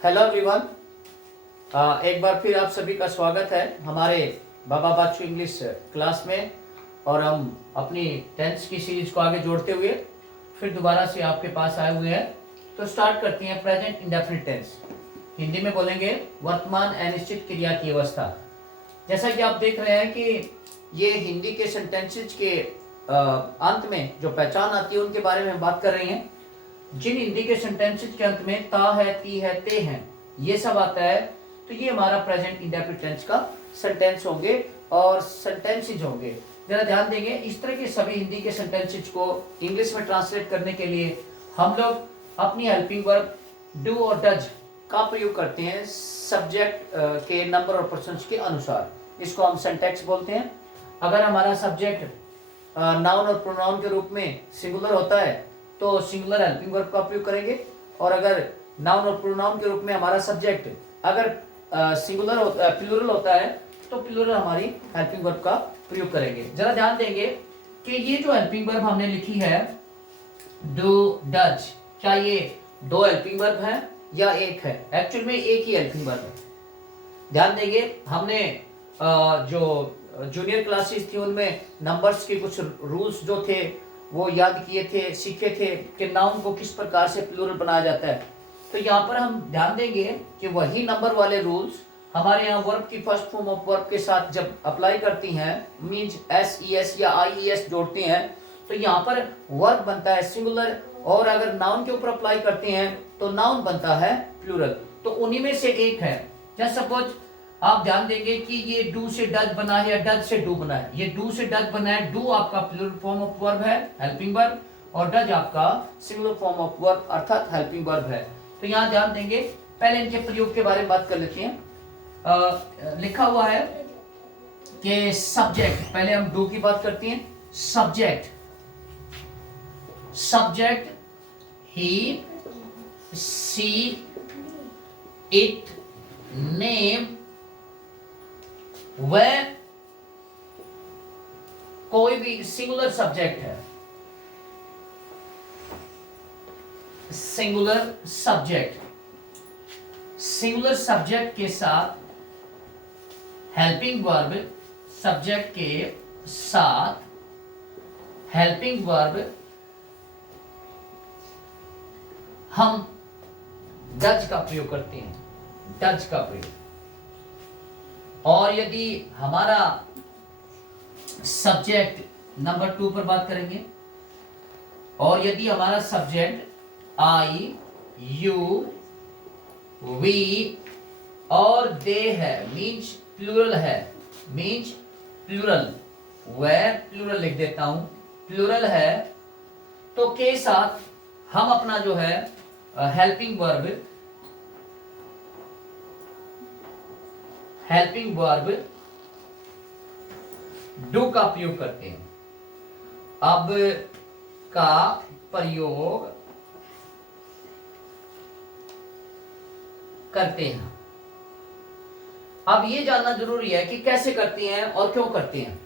Hello everyone. एक बार फिर आप सभी का स्वागत है हमारे बाबा बाचू इंग्लिश क्लास में। और हम अपनी टेंस की सीरीज को आगे जोड़ते हुए फिर दोबारा से आपके पास आए हुए हैं। तो स्टार्ट करते हैं प्रेजेंट इंडेफिनिट टेंस। हिंदी में बोलेंगे वर्तमान अनिश्चित क्रिया की अवस्था। जैसा कि आप देख रहे हैं कि ये हिंदी के सेंटेंसेज के अंत में जो पहचान आती है उनके बारे में हम बात कर रहे हैं। जिन हिंदी के सेंटेंसेज के अंत में ता है, ती है, ते हैं, ये सब आता है, तो ये हमारा प्रेजेंट इंडेफिनिट टेंस का सेंटेंस होंगे और सेंटेंसेज होंगे। जरा ध्यान देंगे, इस तरह के सभी हिंदी के सेंटेंसेज को इंग्लिश में ट्रांसलेट करने के लिए हम लोग अपनी हेल्पिंग वर्ब डू और डज का प्रयोग करते हैं सब्जेक्ट के नंबर और पर्सन्स के अनुसार। इसको हम सिंटैक्स बोलते हैं। अगर हमारा सब्जेक्ट नाउन और प्रोनाउन के रूप में सिंगुलर होता है तो सिंगुलर हेल्पिंग वर्ब का प्रयोग करेंगे, और अगर नाउन और प्रोनाउन के रूप में हमारा सब्जेक्ट अगर प्लूरल होता है तो प्लूरल हमारी हेल्पिंग वर्ब का प्रयोग करेंगे। जरा ध्यान देंगे कि ये जो हेल्पिंग वर्ब हमने लिखी है डू डज, क्या ये दो हेल्पिंग वर्ब है या एक है? एक्चुअल में एक ही हेल्पिंग वर्ब है। ध्यान देंगे, हमने जो जूनियर क्लासेस थी उनमें नंबर्स के कुछ रूल्स जो थे वो याद किए थे, सीखे थे कि नाउन को किस प्रकार से प्लूरल बनाया जाता है। तो यहाँ पर हम ध्यान देंगे कि वही नंबर वाले रूल्स हमारे यहाँ वर्ब की फर्स्ट फॉर्म ऑफ वर्ब के साथ जब अप्लाई करती हैं, मीन्स एस ई एस या आई ई एस जोड़ते हैं, तो यहाँ पर वर्ब बनता है सिंगुलर, और अगर नाउन के ऊपर अप्लाई करते हैं तो नाउन बनता है प्लूरल। तो उन्हीं में से एक है। जैसे सपोज आप ध्यान देंगे कि ये डू से डज बना है या डज से डू बना है। ये डू से डज बना है, डू आपका प्लूरल फॉर्म ऑफ वर्ब है हेल्पिंग वर्ब, और डज आपका सिंगुलर फॉर्म ऑफ वर्ब अर्थात हेल्पिंग वर्ब है। तो यहाँ ध्यान देंगे, पहले इनके प्रयोग के बारे में बात कर लेते हैं। लिखा हुआ है कि सब्जेक्ट, पहले हम डू की बात करते हैं। Subject he, she, it, name, वह कोई भी सिंगुलर सब्जेक्ट है, सिंगुलर सब्जेक्ट के साथ हेल्पिंग वर्ब, सब्जेक्ट के साथ हेल्पिंग वर्ब हम डज का प्रयोग करते हैं, डज का प्रयोग। और यदि हमारा सब्जेक्ट नंबर 2 पर बात करेंगे, और यदि हमारा सब्जेक्ट आई, यू, वी और दे है, मीन्स प्लूरल है, मीन्स प्लूरल, वह प्लूरल लिख देता हूं, प्लूरल है, तो के साथ हम अपना जो है हेल्पिंग वर्ब डू का प्रयोग करते हैं। अब का प्रयोग करते हैं। अब ये जानना जरूरी है कि कैसे करते हैं और क्यों करते हैं।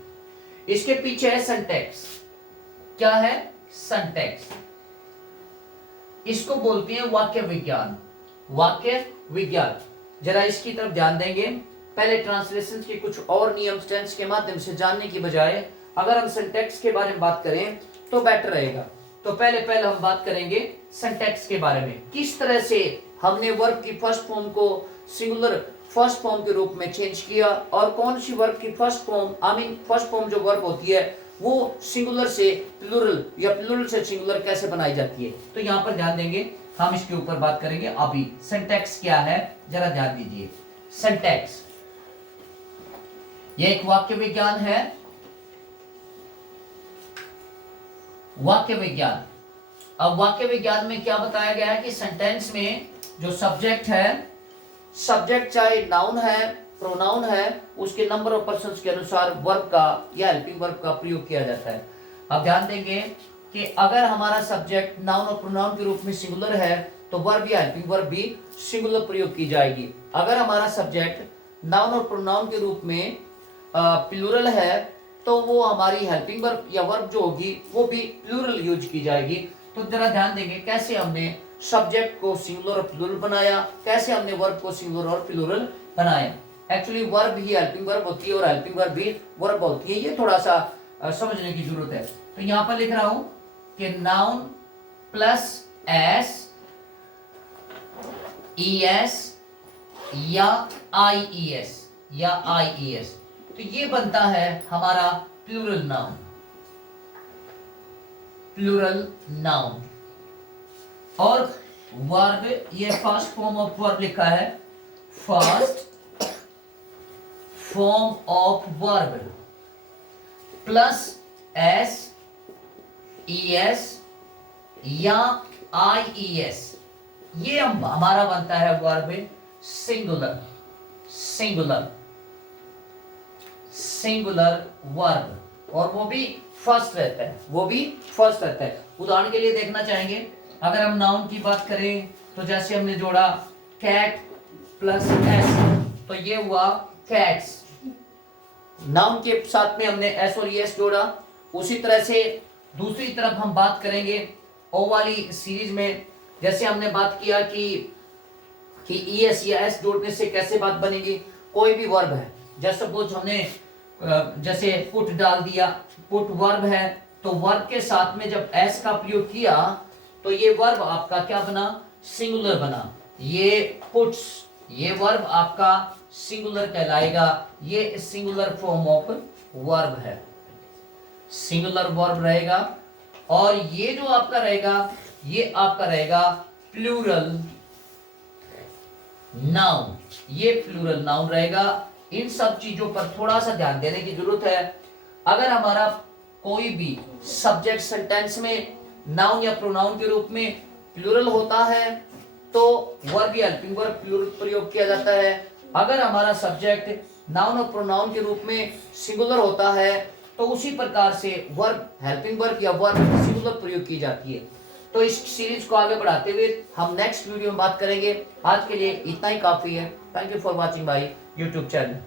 इसके पीछे है सिंटैक्स। क्या है? सिंटैक्स। इसको बोलते हैं वाक्य विज्ञान। वाक्य विज्ञान। जरा इसकी तरफ ध्यान देंगे। पहले ट्रांसलेशन के कुछ और नियम टेंस के माध्यम से जानने की बजाय अगर हम सिंटैक्स के बारे में बात करें तो बेटर रहेगा। तो पहले हम बात करेंगे सिंटैक्स के बारे में, किस तरह से हमने वर्ब की फर्स्ट फॉर्म को सिंगुलर फर्स्ट फॉर्म के रूप में चेंज किया, और कौन सी वर्ब की फर्स्ट फॉर्म जो वर्ब होती है वो सिंगुलर से प्लूरल या प्लूरल से सिंगुलर कैसे बनाई जाती है। तो यहाँ पर ध्यान देंगे, हम इसके ऊपर बात करेंगे अभी। सिंटैक्स क्या है जरा ध्यान दीजिए। सिंटैक्स यह एक वाक्य विज्ञान है। वाक्य विज्ञान। अब वाक्य विज्ञान में क्या बताया गया है कि सेंटेंस में जो सब्जेक्ट है, सब्जेक्ट चाहे नाउन है, प्रोनाउन है, उसके नंबर ऑफ पर्सन्स के अनुसार वर्ब का या हेल्पिंग वर्ब का प्रयोग किया जाता है। अब ध्यान देंगे कि अगर हमारा सब्जेक्ट नाउन और प्रोनाउन के रूप में सिंगुलर है तो वर्ब या हेल्पिंग वर्ब भी सिंगुलर प्रयोग की जाएगी। अगर हमारा सब्जेक्ट नाउन और प्रोनाउन के रूप में प्लूरल है तो वो हमारी हेल्पिंग वर्ब या वर्ब जो होगी वो भी प्लूरल यूज की जाएगी। तो जरा ध्यान देंगे कैसे हमने सब्जेक्ट को सिंगुलर और प्लूरल बनाया, कैसे हमने वर्ब को सिंगुलर और प्लूरल बनाया। एक्चुअली वर्ब ही हेल्पिंग वर्ब होती है और हेल्पिंग वर्ब भी वर्ब होती है, ये थोड़ा सा समझने की जरूरत है। तो यहां पर लिख रहा हूं कि नाउन प्लस एस, ईएस या आईईएस या आईईएस, तो ये बनता है हमारा प्लूरल नाउन। प्लूरल नाउन और वर्ब, ये फर्स्ट फॉर्म ऑफ वर्ब लिखा है, first form of verb plus S, ES या आईईएस, ये हमारा बनता है verb singular. Singular singular verb, और वो भी फर्स्ट रहता है, वो भी फर्स्ट रहता है। उदाहरण के लिए देखना चाहेंगे, अगर हम नाउन की बात करें तो जैसे हमने जोड़ा कैट प्लस एस, तो ये हुआ कैट्स। नाउन के साथ में हमने एस और एस जोड़ा। उसी तरह से दूसरी तरफ हम बात करेंगे ओ वाली सीरीज में, जैसे हमने बात किया कि ईएस या एस जोड़ने से कैसे बात बनेगी। कोई भी वर्ब है, जैसे सपोज हमने जैसे पुट डाल दिया, पुट वर्ब है, तो वर्ब के साथ में जब एस का प्रयोग किया तो ये वर्ब आपका क्या बना, सिंगुलर बना। ये पुट्स, ये वर्ब आपका सिंगुलर कहलाएगा, ये सिंगुलर फॉर्म ऑफ वर्ब है, सिंगुलर वर्ब रहेगा। और ये जो आपका रहेगा, ये आपका रहेगा प्लूरल नाउन, ये प्लूरल नाउन रहेगा। इन सब चीजों पर थोड़ा सा ध्यान देने की जरूरत है। अगर हमारा कोई भी सब्जेक्ट सेंटेंस में नाउन या प्रोनाउन के रूप में प्लूरल होता है तो वर्ब या हेल्पिंग वर्ब प्लूरल प्रयोग किया जाता है। अगर हमारा सब्जेक्ट नाउन और प्रोनाउन के रूप में सिंगुलर होता है तो उसी प्रकार से वर्ब हेल्पिंग वर्ब या वर्ब सिंगुलर प्रयोग की जाती है। तो इस सीरीज को आगे बढ़ाते हुए हम नेक्स्ट वीडियो में बात करेंगे। आज के लिए इतना ही काफी है। Thank you for watching my YouTube channel.